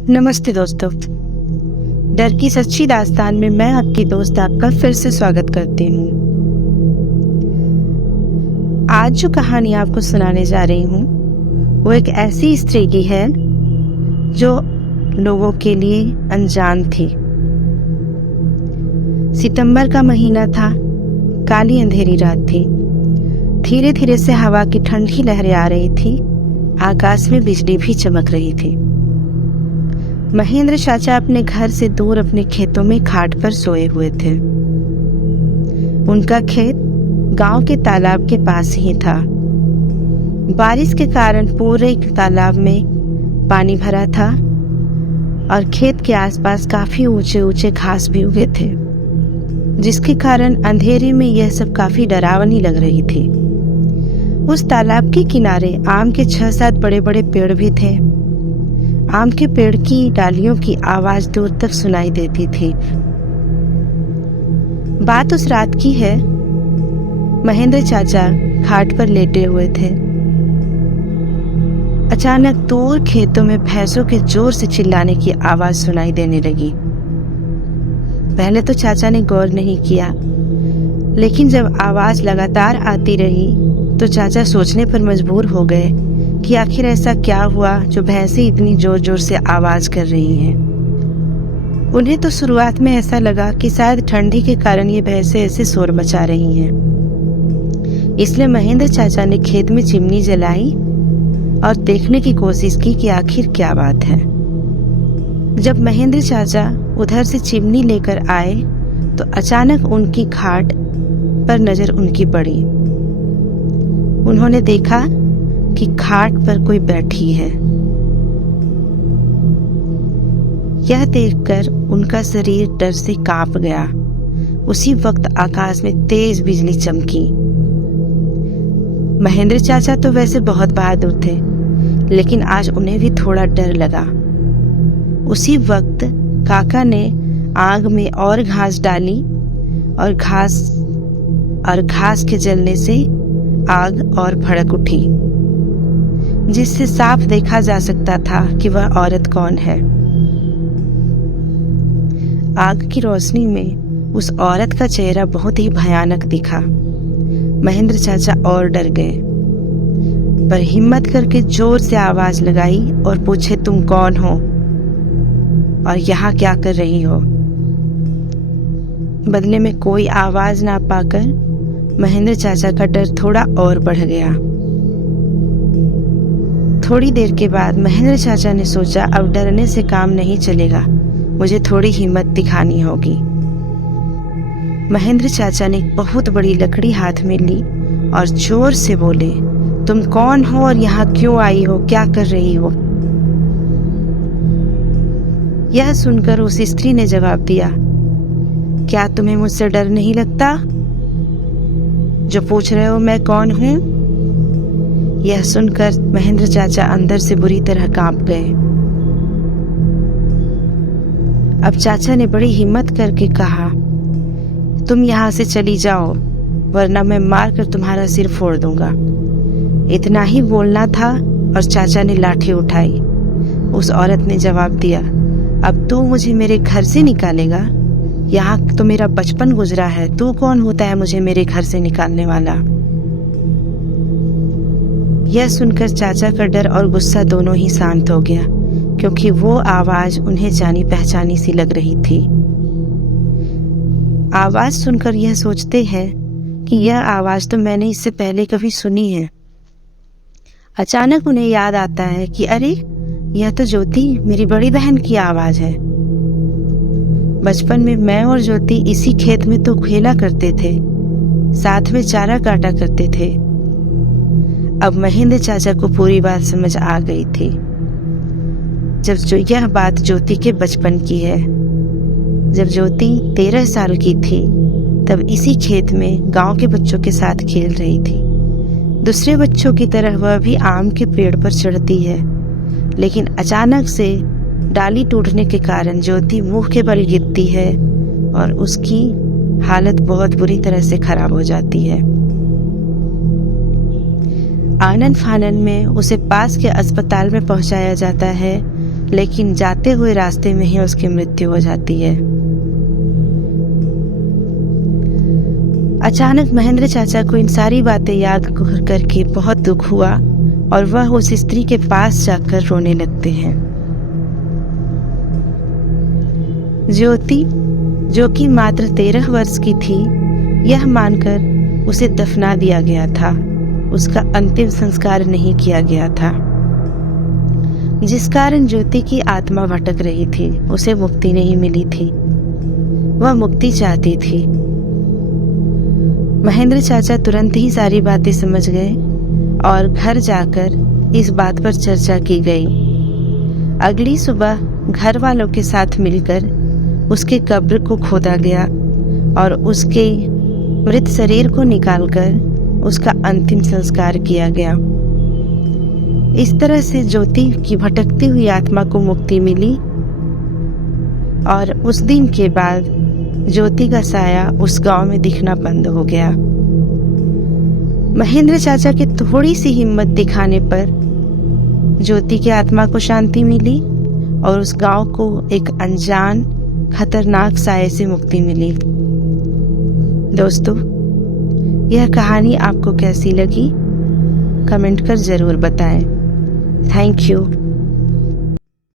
नमस्ते दोस्तों। डर की सच्ची दास्तान में मैं आपकी दोस्त आपका फिर से स्वागत करती हूँ। आज जो कहानी आपको सुनाने जा रही हूँ वो एक ऐसी स्त्री की है जो लोगों के लिए अनजान थी। सितंबर का महीना था, काली अंधेरी रात थी। धीरे धीरे से हवा की ठंडी लहरें आ रही थी, आकाश में बिजली भी चमक रही थी। महेंद्र चाचा अपने घर से दूर अपने खेतों में खाट पर सोए हुए थे। उनका खेत गांव के तालाब के पास ही था। बारिश के कारण पूरे तालाब में पानी भरा था और खेत के आसपास काफी ऊंचे ऊंचे घास भी उगे थे, जिसके कारण अंधेरे में यह सब काफी डरावनी लग रही थी। उस तालाब के किनारे आम के 6-7 बड़े बड़े पेड़ भी थे। आम के पेड़ की डालियों की आवाज दूर तक सुनाई देती थी। बात उस रात की है। महेंद्र चाचा खाट पर लेटे हुए थे। अचानक दूर खेतों में भैंसों के जोर से चिल्लाने की आवाज सुनाई देने लगी। पहले तो चाचा ने गौर नहीं किया, लेकिन जब आवाज लगातार आती रही तो चाचा सोचने पर मजबूर हो गए कि आखिर ऐसा क्या हुआ जो भैंसें इतनी जोर जोर से आवाज कर रही हैं। उन्हें तो शुरुआत में ऐसा लगा कि शायद ठंडी के कारण ये भैंसें ऐसे शोर मचा रही हैं। इसलिए महेंद्र चाचा ने खेत में चिमनी जलाई और देखने की कोशिश की कि आखिर क्या बात है। जब महेंद्र चाचा उधर से चिमनी लेकर आए तो अचानक उनकी खाट पर नजर उनकी पड़ी। उन्होंने देखा कि खाट पर कोई बैठी है। यह देखकर उनका शरीर डर से कांप गया। उसी वक्त आकाश में तेज बिजली चमकी। महेंद्र चाचा तो वैसे बहुत बहादुर थे, लेकिन आज उन्हें भी थोड़ा डर लगा। उसी वक्त काका ने आग में और घास डाली और घास के जलने से आग और भड़क उठी, जिससे साफ देखा जा सकता था कि वह औरत कौन है। आग की रोशनी में उस औरत का चेहरा बहुत ही भयानक दिखा। महेंद्र चाचा और डर गए, पर हिम्मत करके जोर से आवाज लगाई और पूछे, तुम कौन हो और यहाँ क्या कर रही हो? बदले में कोई आवाज ना पाकर महेंद्र चाचा का डर थोड़ा और बढ़ गया। थोड़ी देर के बाद महेंद्र चाचा ने सोचा, अब डरने से काम नहीं चलेगा, मुझे थोड़ी हिम्मत दिखानी होगी। महेंद्र चाचा ने बहुत बड़ी लकड़ी हाथ में ली और जोर से बोले, तुम कौन हो और यहाँ क्यों आई हो, क्या कर रही हो? यह सुनकर उस स्त्री ने जवाब दिया, क्या तुम्हें मुझसे डर नहीं लगता जो पूछ रहे हो मैं कौन हूँ? यह सुनकर महेंद्र चाचा अंदर से बुरी तरह कांप गए। अब चाचा ने बड़ी हिम्मत करके कहा, तुम यहाँ से चली जाओ, वरना मैं मारकर तुम्हारा सिर फोड़ दूंगा। इतना ही बोलना था और चाचा ने लाठी उठाई। उस औरत ने जवाब दिया, अब तू मुझे मेरे घर से निकालेगा? यहाँ तो मेरा बचपन गुजरा है, तू कौन होता है मुझे मेरे घर से निकालने वाला? यह सुनकर चाचा का डर और गुस्सा दोनों ही शांत हो गया, क्योंकि वो आवाज उन्हें जानी पहचानी सी लग रही थी। आवाज सुनकर यह सोचते हैं कि यह आवाज तो मैंने इससे पहले कभी सुनी है। अचानक उन्हें याद आता है कि अरे, यह तो ज्योति मेरी बड़ी बहन की आवाज है। बचपन में मैं और ज्योति इसी खेत में तो खेला करते थे, साथ में चारा काटा करते थे। अब महेंद्र चाचा को पूरी बात समझ आ गई थी। यह बात ज्योति के बचपन की है। जब ज्योति 13 साल की थी, तब इसी खेत में गांव के बच्चों के साथ खेल रही थी। दूसरे बच्चों की तरह वह भी आम के पेड़ पर चढ़ती है, लेकिन अचानक से डाली टूटने के कारण ज्योति मुंह के बल गिरती है और उसकी हालत बहुत बुरी तरह से खराब हो जाती है। आनन फानन में उसे पास के अस्पताल में पहुंचाया जाता है, लेकिन जाते हुए रास्ते में ही उसकी मृत्यु हो जाती है। अचानक महेंद्र चाचा को इन सारी बातें याद करके बहुत दुख हुआ और वह उस स्त्री के पास जाकर रोने लगते हैं। ज्योति, जो कि मात्र 13 वर्ष की थी, यह मानकर उसे दफना दिया गया था। उसका अंतिम संस्कार नहीं किया गया था, जिस कारण ज्योति की आत्मा भटक रही थी। उसे मुक्ति नहीं मिली थी, वह मुक्ति चाहती थी। महेंद्र चाचा तुरंत ही सारी बातें समझ गए और घर जाकर इस बात पर चर्चा की गई। अगली सुबह घर वालों के साथ मिलकर उसके कब्र को खोदा गया और उसके मृत शरीर को निकालकर उसका अंतिम संस्कार किया गया। इस तरह से ज्योति की भटकती हुई आत्मा को मुक्ति मिली और उस दिन के बाद ज्योति का साया उस गांव में दिखना बंद हो गया। महेंद्र चाचा की थोड़ी सी हिम्मत दिखाने पर ज्योति की आत्मा को शांति मिली और उस गांव को एक अनजान खतरनाक साये से मुक्ति मिली। दोस्तों, यह कहानी आपको कैसी लगी? कमेंट कर जरूर बताएं। Thank you.